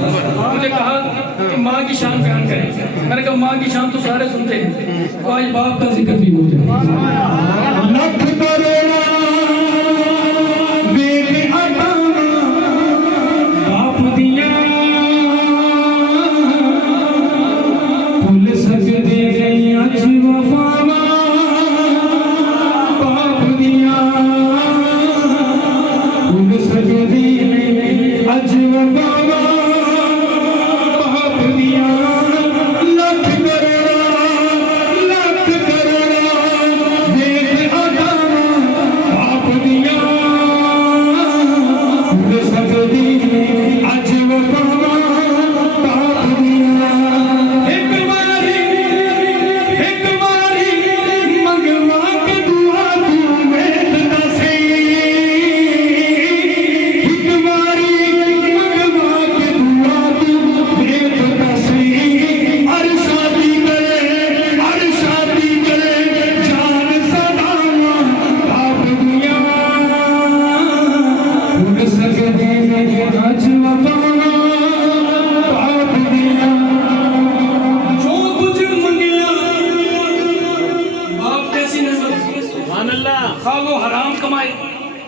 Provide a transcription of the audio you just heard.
मुझे कहा कि माँ की शान बयान करें। मैंने कहा माँ की शान तो सारे सुनते हैं, तो आज बाप का जिक्र भी हो जाए। लख करोड़ा वेद अता बाप दिया भूल सकदे नहीं अज वफावा बाप दिया भूल सकदे नहीं अज वफावा बाप दिया लख करोड़ा वेद अता बाप दिया भूल सकदे नहीं अज वफावा बाप दिया एक बारी मंगवा के दुआ तू वेद दसे एक बारी मंगवा के दुआ तू वेद दसे अरशादी करे जान सदावा बाप दिया भूल सकदे नहीं अज